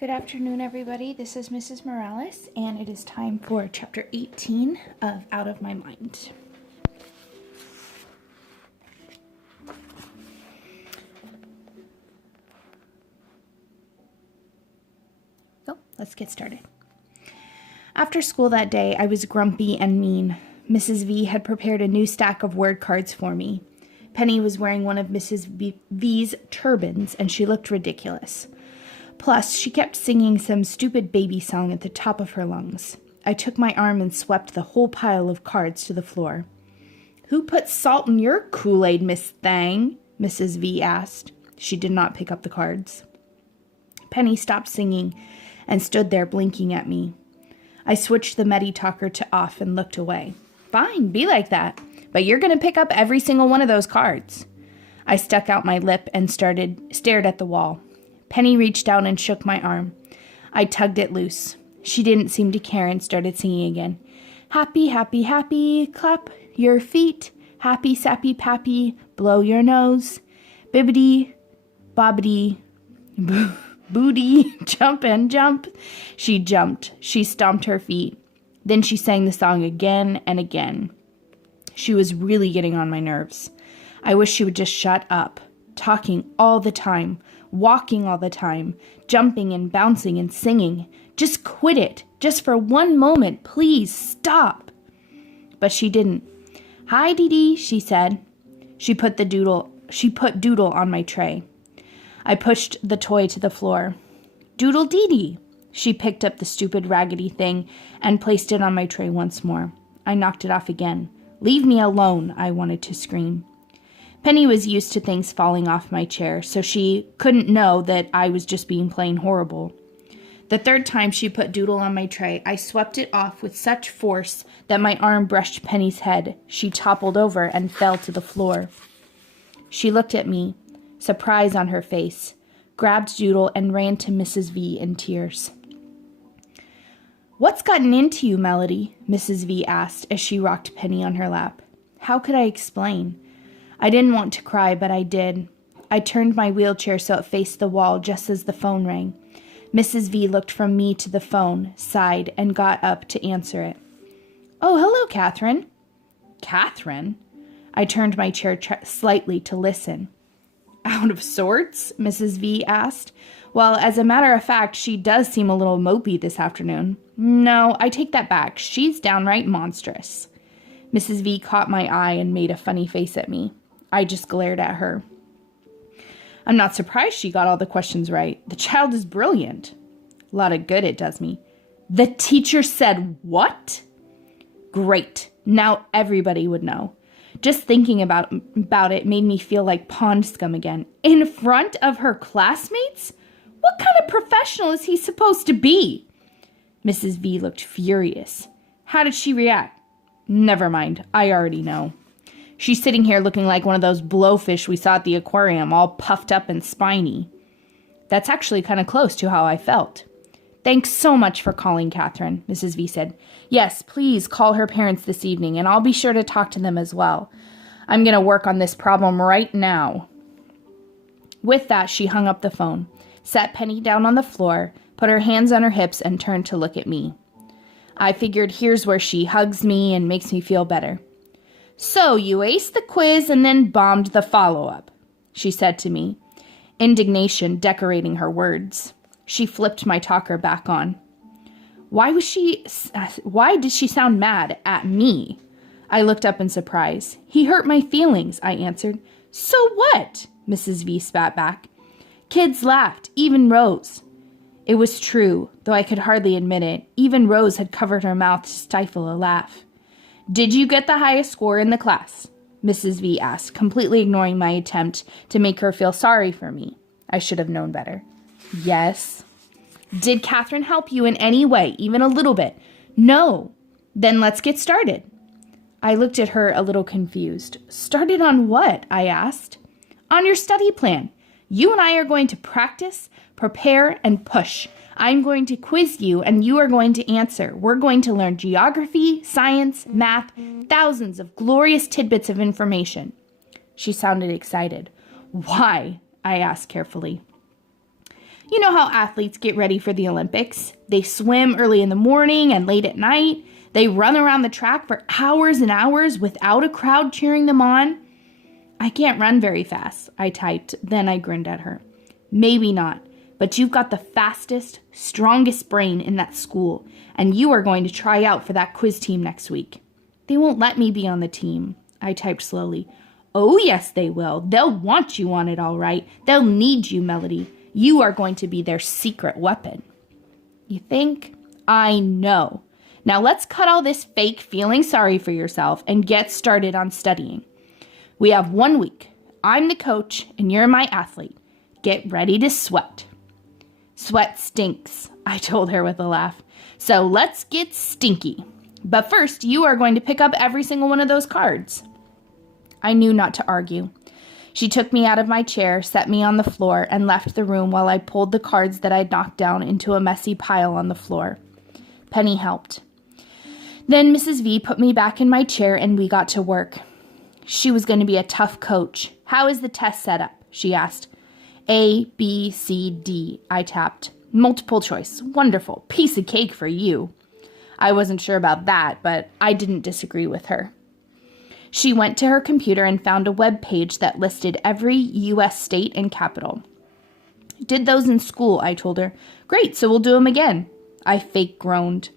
Good afternoon, everybody. This is Mrs. Morales, and it is time for Chapter 18 of Out of My Mind. So, let's get started. After school that day, I was grumpy and mean. Mrs. V had prepared a new stack of word cards for me. Penny was wearing one of Mrs. V's turbans, and she looked ridiculous. Plus, she kept singing some stupid baby song at the top of her lungs. I took my arm and swept the whole pile of cards to the floor. "Who put salt in your Kool-Aid, Miss Thang?" Mrs. V asked. She did not pick up the cards. Penny stopped singing and stood there blinking at me. I switched the Medi-Talker to off and looked away. "Fine, be like that, but you're going to pick up every single one of those cards." I stuck out my lip and stared at the wall. Penny reached out and shook my arm. I tugged it loose. She didn't seem to care and started singing again. "Happy, happy, happy, clap your feet. Happy, sappy, pappy, blow your nose. Bibbidi, bobbidi, booty, jump and jump." She jumped. She stomped her feet. Then she sang the song again and again. She was really getting on my nerves. I wish she would just shut up. Talking all the time. Walking all the time, jumping and bouncing and singing. Just quit it. Just for one moment, please stop. But she didn't. "Hi, Dee Dee," she said. She put Doodle on my tray. I pushed the toy to the floor. "Doodle Dee Dee." She picked up the stupid raggedy thing and placed it on my tray once more. I knocked it off again. "Leave me alone," I wanted to scream. Penny was used to things falling off my chair, so she couldn't know that I was just being plain horrible. The third time she put Doodle on my tray, I swept it off with such force that my arm brushed Penny's head. She toppled over and fell to the floor. She looked at me, surprise on her face, grabbed Doodle and ran to Mrs. V in tears. "What's gotten into you, Melody?" Mrs. V asked as she rocked Penny on her lap. How could I explain? I didn't want to cry, but I did. I turned my wheelchair so it faced the wall just as the phone rang. Mrs. V looked from me to the phone, sighed, and got up to answer it. "Oh, hello, Catherine." "Catherine?" I turned my chair slightly to listen. "Out of sorts?" Mrs. V asked. "Well, as a matter of fact, she does seem a little mopey this afternoon." "No, I take that back. She's downright monstrous." Mrs. V caught my eye and made a funny face at me. I just glared at her. "I'm not surprised she got all the questions right. The child is brilliant." "A lot of good it does me." "The teacher said what?" "Great. Now everybody would know." Just thinking about it made me feel like pond scum again. In front of her classmates? What kind of professional is he supposed to be? Mrs. V looked furious. "How did she react?" "Never mind. I already know. She's sitting here looking like one of those blowfish we saw at the aquarium, all puffed up and spiny." That's actually kind of close to how I felt. "Thanks so much for calling, Catherine," Mrs. V said. "Yes, please call her parents this evening, and I'll be sure to talk to them as well. I'm going to work on this problem right now." With that, she hung up the phone, sat Penny down on the floor, put her hands on her hips, and turned to look at me. I figured here's where she hugs me and makes me feel better. "So you aced the quiz and then bombed the follow-up," she said to me, indignation decorating her words. She flipped my talker back on. Why did she sound mad at me? I looked up in surprise. "He hurt my feelings," I answered. "So what?" Mrs. V spat back. Kids laughed, even Rose. It was true, though I could hardly admit it. Even Rose had covered her mouth to stifle a laugh. "Did you get the highest score in the class?" Mrs. V asked, completely ignoring my attempt to make her feel sorry for me. I should have known better. "Yes." "Did Catherine help you in any way, even a little bit?" "No." "Then let's get started." I looked at her a little confused. "Started on what?" I asked. "On your study plan. You and I are going to practice, prepare, and push. I'm going to quiz you, and you are going to answer. We're going to learn geography, science, math, thousands of glorious tidbits of information." She sounded excited. "Why?" I asked carefully. You know how athletes get ready for the Olympics. They swim early in the morning and late at night. They run around the track for hours and hours without a crowd cheering them on. I can't run very fast, I typed. Then I grinned at her. Maybe not, but you've got the fastest, strongest brain in that school, and you are going to try out for that quiz team next week. They won't let me be on the team, I typed slowly. Oh, yes, they will. They'll want you on it, all right. They'll need you, Melody. You are going to be their secret weapon. You think? I know. Now let's cut all this fake feeling sorry for yourself and get started on studying. We have 1 week. I'm the coach and you're my athlete. Get ready to sweat. Sweat stinks, I told her with a laugh. So let's get stinky. But first, you are going to pick up every single one of those cards. I knew not to argue. She took me out of my chair, set me on the floor, and left the room while I pulled the cards that I'd knocked down into a messy pile on the floor. Penny helped. Then Mrs. V put me back in my chair and we got to work. She was going to be a tough coach. How is the test set up? She asked. A, B, C, D, I tapped. Multiple choice. Wonderful. Piece of cake for you. I wasn't sure about that, but I didn't disagree with her. She went to her computer and found a web page that listed every U.S. state and capital. Did those in school, I told her. Great, so we'll do them again. I fake groaned.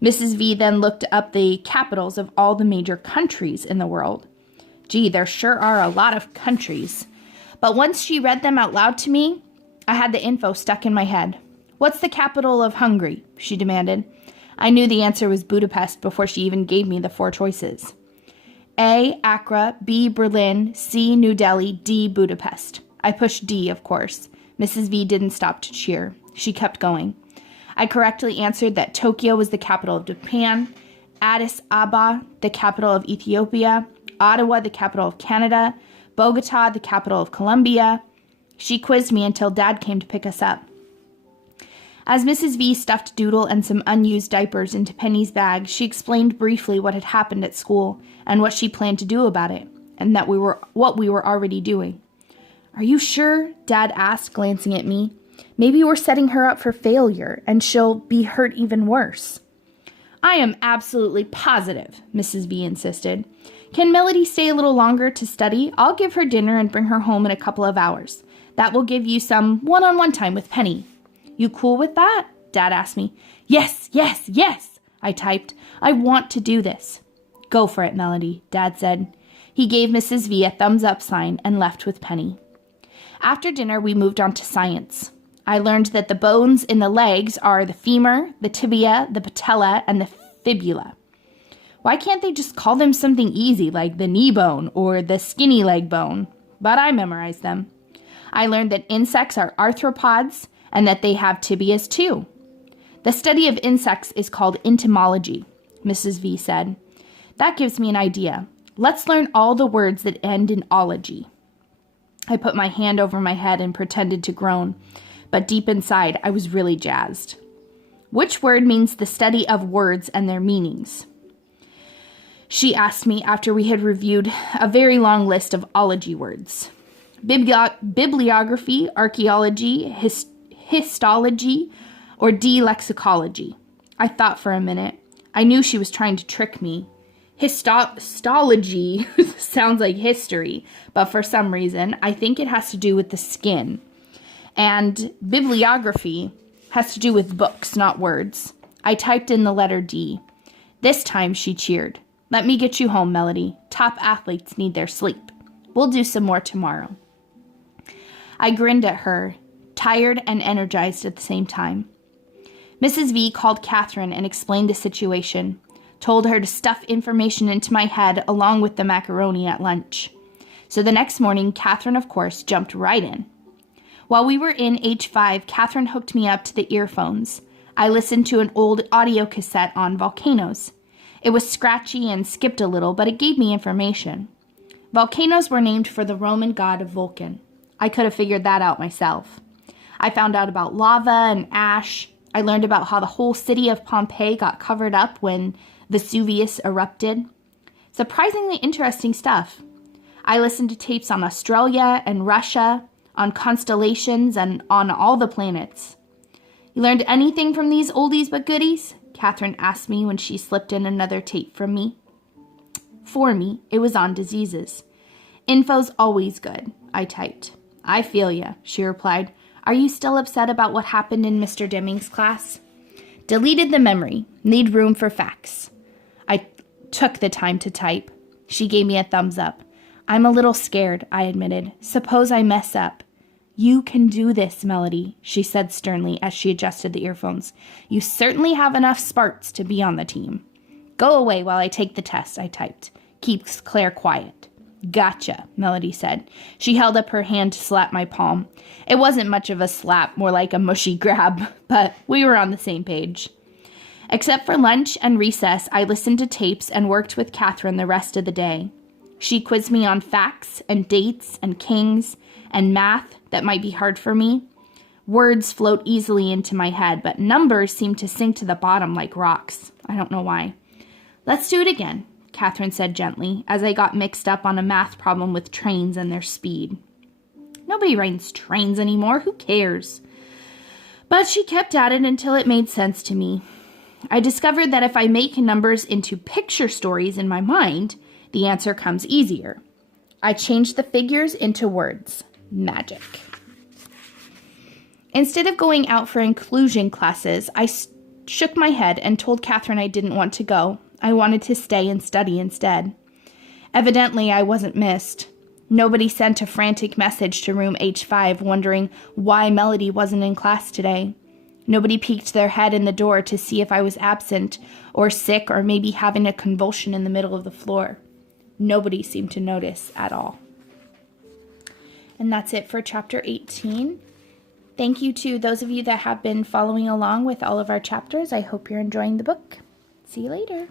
Mrs. V then looked up the capitals of all the major countries in the world. Gee, there sure are a lot of countries. But once she read them out loud to me, I had the info stuck in my head. What's the capital of Hungary? She demanded. I knew the answer was Budapest before she even gave me the 4 choices. A, Accra, B, Berlin, C, New Delhi, D, Budapest. I pushed D, of course. Mrs. V didn't stop to cheer. She kept going. I correctly answered that Tokyo was the capital of Japan, Addis Ababa, the capital of Ethiopia, Ottawa, the capital of Canada, Bogota, the capital of Colombia. She quizzed me until Dad came to pick us up. As Mrs. V stuffed Doodle and some unused diapers into Penny's bag, she explained briefly what had happened at school and what she planned to do about it, and what we were already doing. Are you sure? Dad asked, glancing at me. Maybe we're setting her up for failure, and she'll be hurt even worse. I am absolutely positive, Mrs. V insisted. Can Melody stay a little longer to study? I'll give her dinner and bring her home in a couple of hours. That will give you some one-on-one time with Penny. You cool with that? Dad asked me. Yes, yes, yes, I typed. I want to do this. Go for it, Melody, Dad said. He gave Mrs. V a thumbs-up sign and left with Penny. After dinner, we moved on to science. I learned that the bones in the legs are the femur, the tibia, the patella, and the fibula. Why can't they just call them something easy like the knee bone or the skinny leg bone? But I memorized them. I learned that insects are arthropods and that they have tibias too. The study of insects is called entomology, Mrs. V said. That gives me an idea. Let's learn all the words that end in ology. I put my hand over my head and pretended to groan, but deep inside I was really jazzed. Which word means the study of words and their meanings? She asked me after we had reviewed a very long list of ology words. Bibliography, archaeology, histology, or lexicology. I thought for a minute. I knew she was trying to trick me. Histology sounds like history, but for some reason, I think it has to do with the skin. And bibliography has to do with books, not words. I typed in the letter D. This time she cheered. Let me get you home, Melody. Top athletes need their sleep. We'll do some more tomorrow. I grinned at her, tired and energized at the same time. Mrs. V called Catherine and explained the situation, told her to stuff information into my head along with the macaroni at lunch. So the next morning, Catherine, of course, jumped right in. While we were in H5, Catherine hooked me up to the earphones. I listened to an old audio cassette on volcanoes. It was scratchy and skipped a little, but it gave me information. Volcanoes were named for the Roman god of Vulcan. I could have figured that out myself. I found out about lava and ash. I learned about how the whole city of Pompeii got covered up when Vesuvius erupted. Surprisingly interesting stuff. I listened to tapes on Australia and Russia, on constellations, and on all the planets. You learned anything from these oldies but goodies? Catherine asked me when she slipped in another tape from me. For me, it was on diseases. Info's always good, I typed. I feel ya, she replied. Are you still upset about what happened in Mr. Deming's class? Deleted the memory. Need room for facts. I took the time to type. She gave me a thumbs up. I'm a little scared, I admitted. Suppose I mess up. You can do this, Melody, she said sternly as she adjusted the earphones. You certainly have enough sparks to be on the team. Go away while I take the test, I typed. Keeps Claire quiet. Gotcha, Melody said. She held up her hand to slap my palm. It wasn't much of a slap, more like a mushy grab, but we were on the same page. Except for lunch and recess, I listened to tapes and worked with Catherine the rest of the day. She quizzed me on facts and dates and kings and math that might be hard for me. Words float easily into my head, but numbers seem to sink to the bottom like rocks. I don't know why. Let's do it again, Catherine said gently, as I got mixed up on a math problem with trains and their speed. Nobody rides trains anymore. Who cares? But she kept at it until it made sense to me. I discovered that if I make numbers into picture stories in my mind, the answer comes easier. I changed the figures into words. Magic. Instead of going out for inclusion classes, I shook my head and told Catherine I didn't want to go. I wanted to stay and study instead. Evidently, I wasn't missed. Nobody sent a frantic message to room H5 wondering why Melody wasn't in class today. Nobody peeked their head in the door to see if I was absent or sick or maybe having a convulsion in the middle of the floor. Nobody seemed to notice at all. And that's it for chapter 18. Thank you to those of you that have been following along with all of our chapters. I hope you're enjoying the book. See you later.